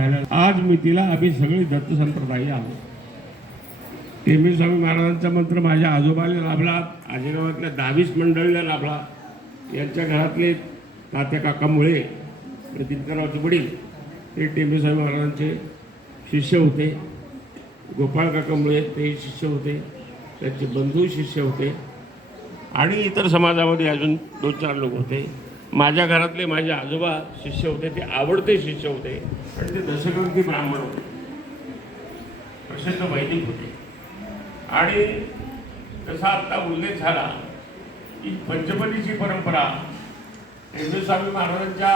आज मितीला आम्ही सगळे दत्त संप्रदायी आहोत. टेंबे स्वामी महाराजांचा मंत्र माझ्या आजोबाला लाभला, आजेगावातल्या 22 मंडळीला लाभला. यांच्या घरातले तात्या काका मुळे दिनकररावचे वडील ते टेंबे स्वामी महाराजांचे शिष्य होते. गोपाळ काका मुळे ते शिष्य होते, त्यांचे बंधू शिष्य होते आणि इतर समाजामध्ये अजून 2-4 लोक होते. माझ्या घरातले माझे आजोबा शिष्य होते, ते आवडते शिष्य होते आणि ते दशग्रंथी ब्राह्मण होते, प्रसिद्ध वैदिक होते. आणि तसा आता उल्लेख झाला की पंचपदीची परंपरा टेंबे स्वामी महाराजांच्या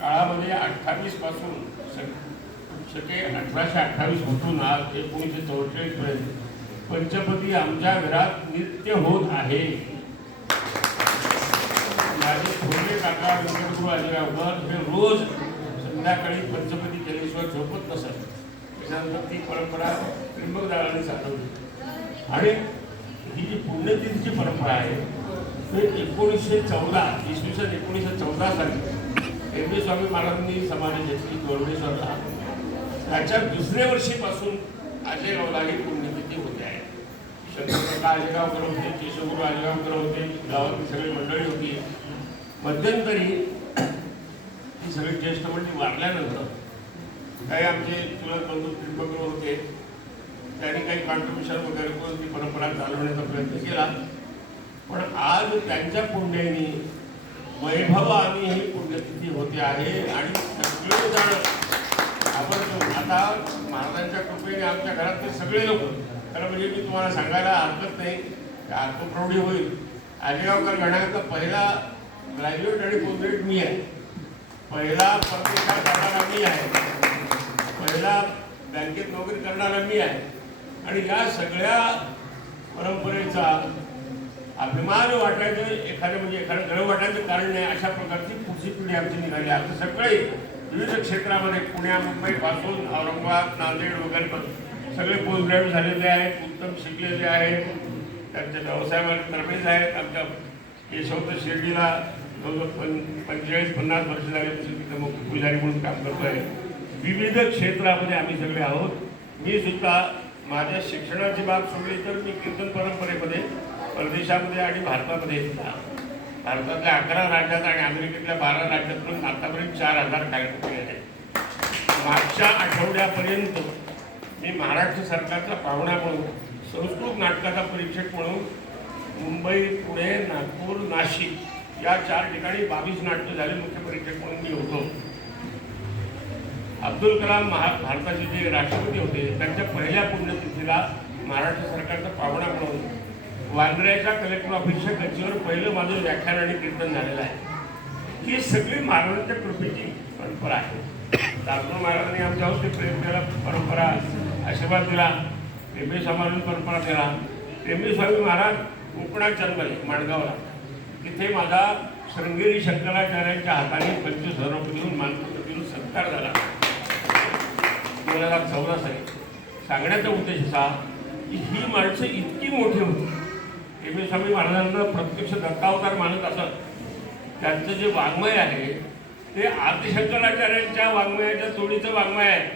काळामध्ये 28 पासून शके 1828 पासून आज 1944 पर्यंत पंचपदी आमच्या घरात नित्य होत आहे. माझे थोरले काका व्यंकटगुरु आजीरावकर हे रोज संध्याकाळी पंचपदी केल्याशिवाय झोपत नसत. त्याच्यानंतर ती परंपरा त्र्यंबकदारांनी चालवली आणि ही जी पुण्यतिथीची परंपरा आहे ते 1914 इसवी सन 1914 साली टेंबे स्वामी महाराजांनी समाधी घेतली दोरडेश्वरला. त्याच्या दुसऱ्या वर्षीपासून आजेगावला ही पुण्यतिथी होते आहे. शंकरकाका आजेगावकर होते, केशवगुरू आजेगावकर होते, गावातली सगळी मंडळी होती. मध्यंतरी ही सगळी ज्येष्ठ मंडळी वारल्यानंतर काही आमचे चुलत बंधू त्र्यंबकगुरू होते, त्यांनी काही कॉन्ट्रिब्युशन वगैरे करून ती परंपरा चालवण्याचा प्रयत्न केला. पण आज त्यांच्या पुण्याने वैभवाने ही पुण्यतिथी होते आहे आणि सगळेजण आपण आता महाराजांच्या कृपेने आमच्या घरातले सगळे लोक, खरं म्हणजे मी तुम्हाला सांगायला हरकत नाही, आत्मप्रौढी होईल. आजेगावकर घराण्याचा पहिला ग्रॅज्युएट आणि पोस्टग्रॅज्युएट मी आहे, पहिला परदेशात जाणारा मी आहे, पहिला बँकेत नोकरी करणारा मी आहे. आणि या सगळ्या परंपरेचा अभिमान वाटायचं एखादं गळ वाटायचं कारण नाही. अशा प्रकारची पुढची पिढी आमची निघाली. आता सगळे विविध क्षेत्रामध्ये पुण्या मुंबईपासून औरंगाबाद नांदेड वगैरे पण सगळे पोस्ट ग्रॅज्युएट झालेले आहेत, उत्तम शिकलेले आहेत, त्यांच्या व्यवसायामध्ये तरबेज आहेत. आमच्या केशव तर शिर्डीला जवळजवळ 45-50 वर्ष झाले तिथं मुख्य पुजारी म्हणून काम करतो आहे. विविध क्षेत्रामध्ये आम्ही सगळे आहोत. मी सुद्धा माझ्या शिक्षणाची बाब सोडली तर मी कीर्तन परंपरेमध्ये परदेशामध्ये आणि भारतामध्ये सुद्धा भारतातल्या 11 राज्यात आणि अमेरिकेतल्या 12 राज्यातून आतापर्यंत 4000 कार्यक्रम केले आहेत. मागच्या आठवड्यापर्यंत मी महाराष्ट्र सरकारचा पाहुणा म्हणून संस्कृत नाटकाचा परीक्षक म्हणून मुंबई, पुणे, नागपूर, नाशिक या 4 ठिकाणी 22 नाटकं झाले. मुख्य परीक्षक म्हणून मी होतो. अब्दुल कलाम भारताचे जे राष्ट्रपती होते त्यांच्या पहिल्या पुण्यतिथीला महाराष्ट्र सरकारचा पाहुणा म्हणून वांद्र्याच्या कलेक्टर ऑफिसच्या गच्चीवर पहिलं माझं व्याख्यान आणि कीर्तन झालेलं आहे. ही सगळी महाराजांच्या कृपेची परंपरा आहे. दासोबा महाराजांनी आमच्या हस्ते प्रेम केला, परंपरा आशीर्वाद दिला. टेंबे स्वामी परंपरा दिला. टेंबे स्वामी महाराज कोकणात जन्मले माणगावला. तिथे माझा श्रृंगेरी शंकराचार्यांच्या हाताने 25,000 रुपये देऊन मानपत्र देऊन सत्कार झाला 2014 साली. सांगण्याचा उद्देश असा की ही माणसं इतकी मोठी होती. टेंबे स्वामी महाराजांना प्रत्यक्ष दत्तावतार मानत असत. त्यांचं जे वाङ्मय आहे ते आदिशंकराचार्यांच्या वाङ्मयाच्या तोडीचं वाङ्मय आहे.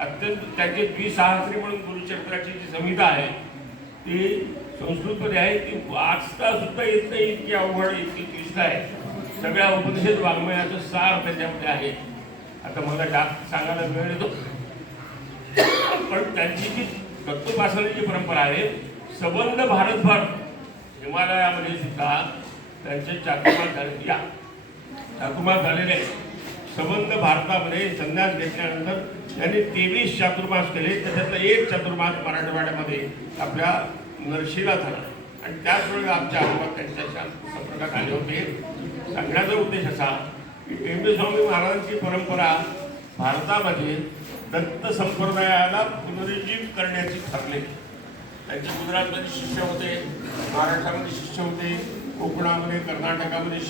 अत्यंत त्यांचे द्विसाहस्री म्हणून गुरुचरित्राची जी संहिता आहे ती संस्कृतमध्ये आहे. ती वाचता सुद्धा येत नाही, इतकी अवघड, इतकी क्लिष्ट आहे. सगळ्या उपनिषद वाङ्मयाचं सार त्याच्यामध्ये आहे. आता मला जास्त सांगायला वेळ येतो, पण त्यांची जी तत्वोपासनेची परंपरा आहे संबंध भारतभर हिमालयामध्ये सुद्धा त्यांचे चातुर्मास झालेले. संबंध भारतामध्ये संन्यास घेतल्यानंतर त्यांनी 23 चातुर्मास केले. त्याच्यातला एक चातुर्मास मराठवाड्यामध्ये आपल्या नरशीला झाला आणि त्याच वेळेला आमच्या आजोबा त्यांच्या संपर्कात आले होते. सांगण्याचा उद्देश असा की टेंबे स्वामी महाराजांची परंपरा भारतामध्ये दत्त संप्रदायाला पुनरुज्जीवित करण्याची ठरले. त्यांचे गुजरातमध्ये शिष्य होते, महाराष्ट्रामध्ये शिष्य होते, कोकणामध्ये, कर्नाटकामध्ये